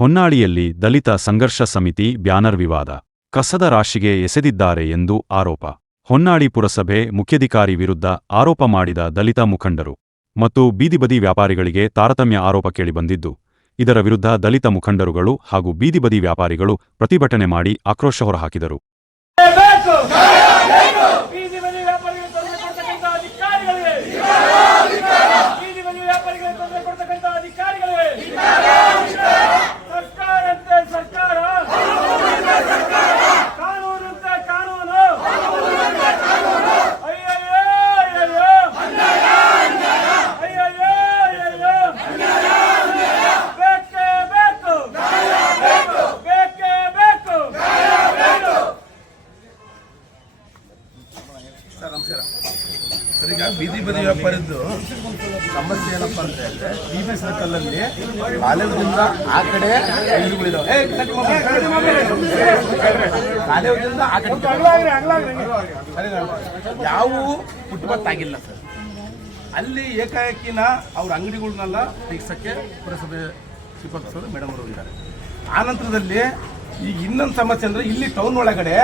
ಹೊನ್ನಾಳಿಯಲ್ಲಿ ದಲಿತ ಸಂಘರ್ಷ ಸಮಿತಿ ಬ್ಯಾನರ್ ವಿವಾದ. ಕಸದ ರಾಶಿಗೆ ಎಸೆದಿದ್ದಾರೆ ಎಂದು ಆರೋಪ. ಹೊನ್ನಾಳಿ ಪುರಸಭೆ ಮುಖ್ಯಾಧಿಕಾರಿ ವಿರುದ್ಧ ಆರೋಪ ಮಾಡಿದ ದಲಿತ ಮುಖಂಡರು ಮತ್ತು ಬೀದಿಬದಿ ವ್ಯಾಪಾರಿಗಳಿಗೆ ತಾರತಮ್ಯ ಆರೋಪ ಕೇಳಿಬಂದಿದ್ದು, ಇದರ ವಿರುದ್ಧ ದಲಿತ ಮುಖಂಡರುಗಳು ಹಾಗೂ ಬೀದಿಬದಿ ವ್ಯಾಪಾರಿಗಳು ಪ್ರತಿಭಟನೆ ಮಾಡಿ ಆಕ್ರೋಶ ಹೊರಹಾಕಿದರು. ಸರ್, ಈಗ ಬೀದಿ ಬದಿ ವ್ಯಾಪಾರದ್ದು ಸಮಸ್ಯೆ ಏನಪ್ಪ ಅಂತ ಹೇಳಿದ್ರೆ, ಬಿ ಸರ್ಕಲಲ್ಲಿ ಕಾಲೇಜಿಂದ ಆ ಕಡೆ ಅಂಗಡಿಗಳಿದಾವೆ, ಕಾಲೇಜಿಂದ ಆ ಕಡೆ ಯಾವ ಫುಟ್ಪಾತ್ ಆಗಿಲ್ಲ ಸರ್. ಅಲ್ಲಿ ಏಕಾಏಕಿನ ಅವ್ರ ಅಂಗಡಿಗಳನ್ನೆಲ್ಲ ತೆಗಿಸಕ್ಕೆ ಪುರಸಭೆ ಚೀಫ್ ಆಫೀಸರ್ ಮೇಡಮ್ ಅವರು ಇದ್ದಾರೆ. ಆ ನಂತರದಲ್ಲಿ ಈಗ ಇನ್ನೊಂದು ಸಮಸ್ಯೆ ಅಂದರೆ, ಇಲ್ಲಿ ಟೌನ್ ಒಳಗಡೆ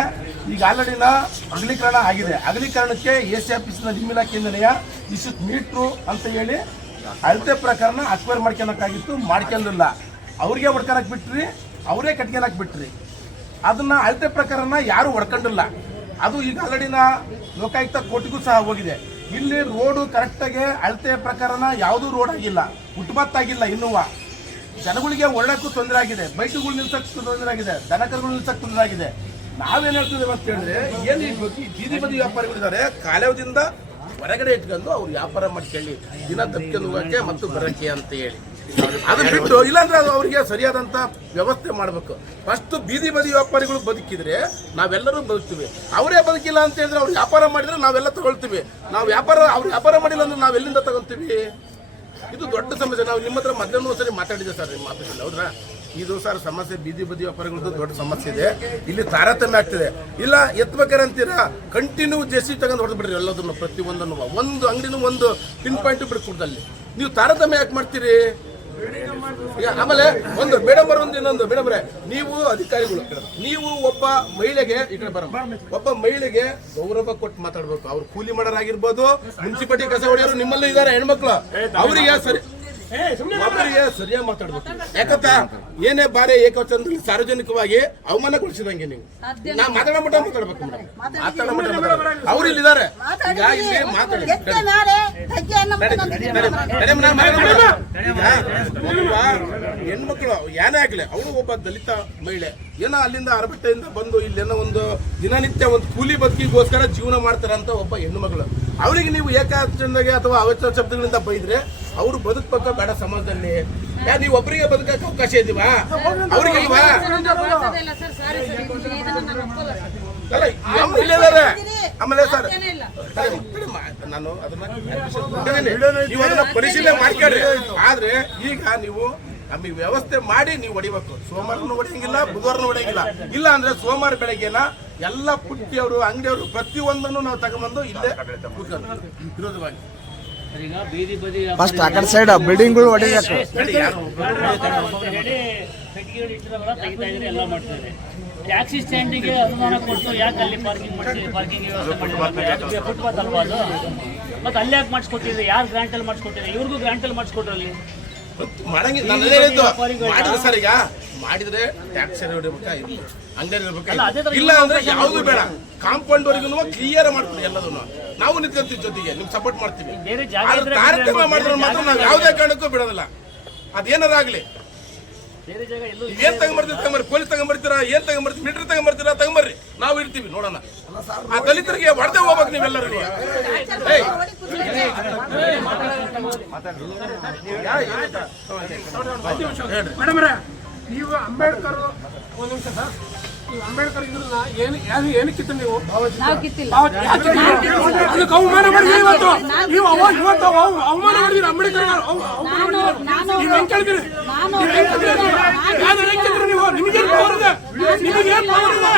ಈಗ ಆಲ್ರೆಡಿನ ಅಗಲೀಕರಣ ಆಗಿದೆ. ಅಗಲೀಕರಣಕ್ಕೆ AC ಆಫೀಸ್ನ ನಿಮ್ಮ ಇಲಾಖೆಯಿಂದನೆಯ ಇಷ್ಟು ಮೀಟ್ರು ಅಂತ ಹೇಳಿ ಅಳತೆ ಪ್ರಕಾರನ ಅಕ್ವೈರ್ ಮಾಡ್ಕೊಳಕ್ಕಾಗಿತ್ತು, ಮಾಡ್ಕೊಂಡಿಲ್ಲ. ಅವ್ರಿಗೆ ಹೊಡ್ಕೊಳಕ್ ಬಿಟ್ರಿ, ಅವರೇ ಕಟ್ಕೊಳಕ್ ಬಿಟ್ರಿ. ಅದನ್ನ ಅಳತೆ ಪ್ರಕಾರನ ಯಾರು ಹೊಡ್ಕೊಂಡಿಲ್ಲ. ಅದು ಈಗ ಆಲ್ರೆಡಿನ ಲೋಕಾಯುಕ್ತ ಕೋರ್ಟಿಗೂ ಸಹ ಹೋಗಿದೆ. ಇಲ್ಲಿ ರೋಡು ಕರೆಕ್ಟಾಗಿ ಅಳತೆ ಪ್ರಕಾರನ ಯಾವುದೂ ರೋಡ್ ಆಗಿಲ್ಲ, ಫುಟ್ಪಾತ್ ಆಗಿಲ್ಲ. ಇನ್ನೂ ಜನಗಳಿಗೆ ಒಳ್ಳಕ್ಕೂ ತೊಂದರೆ ಆಗಿದೆ, ಬೈಕ್ಗಳು ನಿಲ್ಸಕ್ಕೆ ತೊಂದರೆ ಆಗಿದೆ, ದನಕರುಗಳು ನಿಲ್ಸಕ್ಕೆ ತೊಂದರೆ ಆಗಿದೆ. ನಾವೇನು ಹೇಳ್ತಿದ್ದೇವೆ ಅಂತ ಹೇಳಿದ್ರೆ, ಏನು ಬೀದಿ ಬದಿ ವ್ಯಾಪಾರಿಗಳಿದ್ದಾರೆ, ಕಾಲೇಜದಿಂದ ಹೊರಗಡೆ ಇಟ್ಕೊಂಡು ಅವ್ರು ವ್ಯಾಪಾರ ಮಾಡ್ಕೊಳ್ಳಿ, ದಿನ ತಪ್ಪಿಕೊಂಡು ಹೋಗಕ್ಕೆ ಮತ್ತು ಬರೋಕ್ಕೆ ಅಂತ ಹೇಳಿ. ಅದು ಬಿಟ್ಟು ಇಲ್ಲಾಂದ್ರೆ ಅದು ಅವ್ರಿಗೆ ಸರಿಯಾದಂಥ ವ್ಯವಸ್ಥೆ ಮಾಡಬೇಕು. ಫಸ್ಟ್ ಬೀದಿ ಬದಿ ವ್ಯಾಪಾರಿಗಳು ಬದುಕಿದ್ರೆ ನಾವೆಲ್ಲರೂ ಬದುಕ್ತೀವಿ. ಅವರೇ ಬದುಕಿಲ್ಲ ಅಂತ ಹೇಳಿದ್ರೆ, ಅವ್ರು ವ್ಯಾಪಾರ ಮಾಡಿದ್ರೆ ನಾವೆಲ್ಲ ತಗೊಳ್ತೀವಿ. ಅವ್ರು ವ್ಯಾಪಾರ ಮಾಡಿಲ್ಲ ಅಂದ್ರೆ ನಾವು ಎಲ್ಲಿಂದ ತಗೊಳ್ತೀವಿ? ಇದು ದೊಡ್ಡ ಸಮಸ್ಯೆ. ನಾವು ನಿಮ್ಮ ಹತ್ರ ಮೊದಲನೇ ಸರಿ ಮಾತಾಡಿದ್ದೆ ಸರ್ ನಿಮ್ಮ ಆಫೀಸಲ್ಲಿ, ಹೌದ್ರಾ? ಇದು ಸರ್ ಸಮಸ್ಯೆ, ಬೀದಿ ಬದಿ ವ್ಯಾಪಾರಿಗಳದ್ದು ದೊಡ್ಡ ಸಮಸ್ಯೆ ಇದೆ. ಇಲ್ಲಿ ತಾರತಮ್ಯ ಆಗ್ತಿದೆ. ಇಲ್ಲ ಎತ್ಬೇಕಾರೆ ಅಂತೀರಾ, ಕಂಟಿನ್ಯೂ JCB ತಗೊಂಡು ಹೊಡೆದು ಬಿಡ್ರಿ ಎಲ್ಲದನ್ನು, ಪ್ರತಿಯೊಂದನ್ನು. ಒಂದು ಅಂಗಡಿನೂ ಒಂದು ಪಿನ್ ಪಾಯಿಂಟ್ ಬಿಡ್ಕೊಡ್ದಲ್ಲಿ ನೀವು ತಾರತಮ್ಯ ಯಾಕೆ ಮಾಡ್ತೀರಿ? ಆಮೇಲೆ ಒಂದು ಮೇಡಮ್ ಒಂದು ಇನ್ನೊಂದು ಮೇಡಮ್ರೆ, ನೀವು ಅಧಿಕಾರಿಗಳು, ನೀವು ಒಬ್ಬ ಮಹಿಳೆಗೆ ಈ ಕಡೆ ಒಬ್ಬ ಮಹಿಳೆಗೆ ಗೌರವ ಕೊಟ್ಟು ಮಾತಾಡ್ಬೇಕು. ಅವ್ರು ಕೂಲಿ ಮಾಡೋರಾಗಿರ್ಬೋದು, ಮುನ್ಸಿಪಾಲಿಟಿ ಕಸ ಹೊಡೆಯೋರು ನಿಮ್ಮಲ್ಲೂ ಇದ್ದಾರೆ ಹೆಣ್ಮಕ್ಳು, ಅವರಿಗೆ ಒಬ್ಬರಿಗೆ ಸರಿಯಾಗಿ ಮಾತಾಡ್ಬೇಕು. ಯಾಕಂತ ಏನೇ ಬಾರಿ ಏಕವಚನದಲ್ಲಿ ಸಾರ್ವಜನಿಕವಾಗಿ ಅವಮಾನಗೊಳಿಸಿದಂಗೆ ನೀವು ಮಾತಾಡ್ಬೇಕು ಮೇಡಮ್. ಅವ್ರು ಇಲ್ಲಿದ್ದಾರೆ, ಈಗ ಇಲ್ಲಿ ಮಾತಾಡಿ. ಹೆಣ್ಮಕ್ಳು ಏನೇ ಆಗ್ಲಿ, ಅವಳು ಒಬ್ಬ ದಲಿತ ಮಹಿಳೆ, ಏನೋ ಅಲ್ಲಿಂದ ಅರಬಟ್ಟೆಯಿಂದ ಬಂದು ಇಲ್ಲೇನೋ ಒಂದು ದಿನನಿತ್ಯ ಒಂದು ಕೂಲಿ ಬದುಕಿಗೋಸ್ಕರ ಜೀವನ ಮಾಡ್ತಾರಂತ ಒಬ್ಬ ಹೆಣ್ಣು ಮಗಳು. ಅವರಿಗೆ ನೀವು ಏಕವಚನದಾಗೆ ಅಥವಾ ಅವಚನ ಶಬ್ದಗಳಿಂದ ಬೈದ್ರೆ ಅವ್ರು ಬದುಕಬೇಕ ಬೇಡ ಸಮಾಜದಲ್ಲಿ? ನೀವು ಒಬ್ಬರಿಗೆ ಬದುಕಕ್ಕೆ ಅವಕಾಶ ಇದೀವಾ? ಅವ್ರಿಗೆ ಇಲ್ವಾ? ಆಮೇಲೆ ಸರ್ ನಾನು ಅದನ್ನ ಪರಿಶೀಲನೆ ಮಾಡ್ಕೊಳ್ರಿ. ಆದ್ರೆ ಈಗ ನೀವು ನಮಗೆ ವ್ಯವಸ್ಥೆ ಮಾಡಿ ನೀವು ಹೊಡಿಬೇಕು. ಸೋಮವಾರನೂ ಹೊಡೆಯಂಗಿಲ್ಲ, ಬುಧವಾರನೂ ಹೊಡೆಯಂಗಿಲ್ಲ. ಇಲ್ಲ ಅಂದ್ರೆ ಸೋಮವಾರ ಬೆಳಗ್ಗೆನ ಎಲ್ಲ ಪುಟ್ಟಿಯವರು, ಅಂಗಡಿಯವರು ಪ್ರತಿಯೊಂದನ್ನು ನಾವು ತಗೊಂಡ್ಬಂದು ಇಲ್ಲೇ ವಿರೋಧವಾಗಿ ಫಸ್ಟ್ ಆ ಕಡೆ ಸೈಡ್ ಬಿಲ್ಡಿಂಗ್ಗಳು ಹೊಡೆಯಕ್ಕೆ ಟ್ಯಾಕ್ಸಿ ಸ್ಟ್ಯಾಂಡಿಗೆ ಅನುದಾನ ಕೊಟ್ಟು ಯಾಕೆ ಅಲ್ಲಿ ಪಾರ್ಕಿಂಗ್ ವ್ಯವಸ್ಥೆ ಫುಟ್ಪಾತ್ ಅಲ್ವಾ ಅದು? ಮತ್ತೆ ಅಲ್ಲಿ ಯಾಕೆ ಮಾಡಿಸ್ಕೊಟ್ಟಿದ್ರೆ? ಯಾರು ಗ್ರಾಂಟಲ್ಲಿ ಮಾಡಿಸ್ಕೊಟ್ಟಿದ್ರೆ? ಇವ್ರಿಗೂ ಗ್ರಾಂಟಲ್ಲಿ ಮಾಡಿಸ್ಕೊಟ್ರಲ್ಲಿ ಸರ್. ಈಗ ಮಾಡಿದ್ರೆ ಟ್ಯಾಕ್ಸ್ ಇರ್ಬೇಕಾ, ಅಂಗಡಿ ಇರ್ಬೇಕಾ? ಇಲ್ಲ ಅಂದ್ರೆ ಯಾವ್ದು ಬೇಡ, ಕಾಂಪೌಂಡ್ ವರೆಗೂ ಕ್ಲಿಯರ್ ಮಾಡ್ತೀವಿ ಎಲ್ಲದನ್ನು. ನಾವು ನಿಂತ್ಕೊಂತೀವಿ ಜೊತೆಗೆ, ನಿಮ್ಗೆ ಸಪೋರ್ಟ್ ಮಾಡ್ತೀವಿ. ತಾರತಮ್ಯ ಮಾಡಿದ್ರೆ ಮಾತ್ರ ನಾವು ಯಾವುದೇ ಕಾರಣಕ್ಕೂ ಬಿಡೋದಿಲ್ಲ. ಅದೇನಾರ ಆಗ್ಲಿ, ಏನ್ ತಗೊಂಡ್ಬರ್ತೀರಿ, ಪೊಲೀಸ್ ತಗೊಂಡ್ಬರ್ತೀರಾ, ಏನ್ ತಗೊಂಡ್ಬರ್ತೀವಿ, ಮೀಟರ್ ತಗೊಂಡ್ಬರ್ತೀರಾ, ತಗೊಂಬರ್ರಿ, ನಾವು ಇರ್ತೀವಿ ನೋಡೋಣ. ಆ ದಲಿತರಿಗೆ ಹೊಡೆದೇ ಹೋಗ್ಬೇಕು ನೀವೆಲ್ಲರಿಗೂ. ಮೇಡಮ್ರೆ, ನೀವು ಅಂಬೇಡ್ಕರ್ ಒಂದು ನಿಮಿಷ ಸರ್, ನೀವು ಅಂಬೇಡ್ಕರ್ ಇದ್ರನ್ನ ಏನು ಕಿತ್ತು ನೀವು ಅದಕ್ಕೆ ಅವಮಾನ ಮಾಡಿದ್ರಿ. ಇವತ್ತು ನೀವು ಇವತ್ತು ಅವಮಾನ ಮಾಡಿದ್ರಿ ಅಂಬೇಡ್ಕರ್. ನೀವು ಹೆಂಗ್ ಕೇಳ್ತೀರಿ? ನೀವು ನಿಮಗೇನು ಪವರ್ ಇದೆ? ನಿಮಗೇನು ಪವರ್ ಇದೆ?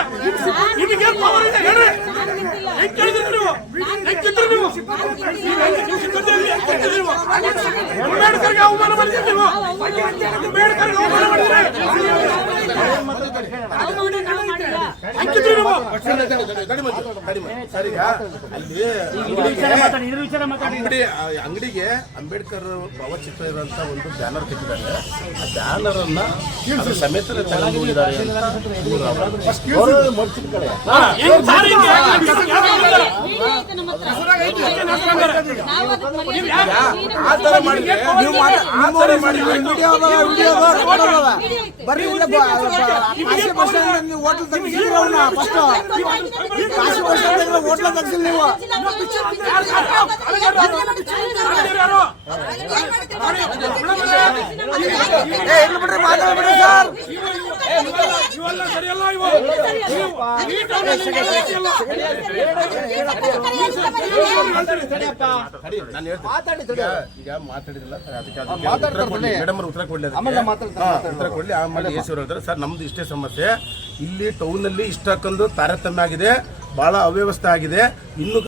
ನಿಮಗೇನು ಪವರ್ ಇದೆ ಹೇಳ್ರಿ? ಹೆಂಗ್ ಕೇಳಿದ್ರಿ ನೀವು? ಹೆಂಗ್ ಕಿತ್ರಿ ನೀವು? ಅಂಬೇಡ್ಕರ್ಗೆ ಅವಮಾನ ಮಾಡಿದ್ರಿ ನೀವು. ಅಂಬೇಡ್ಕರ್ಗೆ ಅವಮಾನ ಮಾಡಿದ್ರಿ. ಸರ್ ಈಗ ಅಲ್ಲಿ ಇದ್ರ ವಿಚಾರ ಮಾತಾಡಿ. ಅಂಗಡಿಗೆ ಅಂಬೇಡ್ಕರ್ ಭಾವಚಿತ್ರ ಇರುವಂತ ಒಂದು ಬ್ಯಾನರ್ ಕಟ್ಟಿದ್ದಾರೆ. ಆ ಬ್ಯಾನರ್ ಅನ್ನ ಅದ್ರ ಸಮೇತ ತಗೊಂಡು ಹೋಗಿದ್ದಾರೆ ಅಂತ ಇವ್ರು ಅವರು ಮರ್ಚಿದ ಕಡೆ ಆ ಥರ ಮಾಡಿದ್ರೆ ಬರ್ರಿ ಕಾಶಿ ಬಸ್ ಸ್ಟ್ಯಾಂಡ್ ನೀವು ಹೋಟ್ಲ್ ತೆಗ್ಸಿರಿ ಅವ್ನ ಫಸ್ಟ್ ಕಾಶಿ ಬಸ್ ಸ್ಟ್ಯಾಂಡ್ ಹೋಟ್ಲ ತೆಗ್ಸಿರಿ ನೀವು ಎಲ್ಲಿ ಬಿಡ್ರಿ ಮಾತಾಡ್ಬಿಡ್ರಿ ಸರ್ ಇವೆಲ್ಲ ಸರಿಯಲ್ಲ. ಇವು ನಾನು ಹೇಳ್ತೀನಿ ಈಗ ಮಾತಾಡಿದ್ರಲ್ಲ ಮೇಡಮ್ ಉತ್ತರ ಕೊಡ್ಲಿ ಉತ್ತರ ಕೊಡ್ಲಿ. ಆಮೇಲೆ ಎ ಸಿ ಅವರು ಹೇಳ್ತಾರೆ ಸರ್ ನಮ್ದು ಇಷ್ಟೇ ಸಮಸ್ಯೆ, ಇಲ್ಲಿ ಟೌನಲ್ಲಿ ಇಷ್ಟಕ್ಕೊಂದು ತಾರತಮ್ಯ ಆಗಿದೆ, ಬಹಳ ಅವ್ಯವಸ್ಥೆ ಆಗಿದೆ, ಇನ್ನು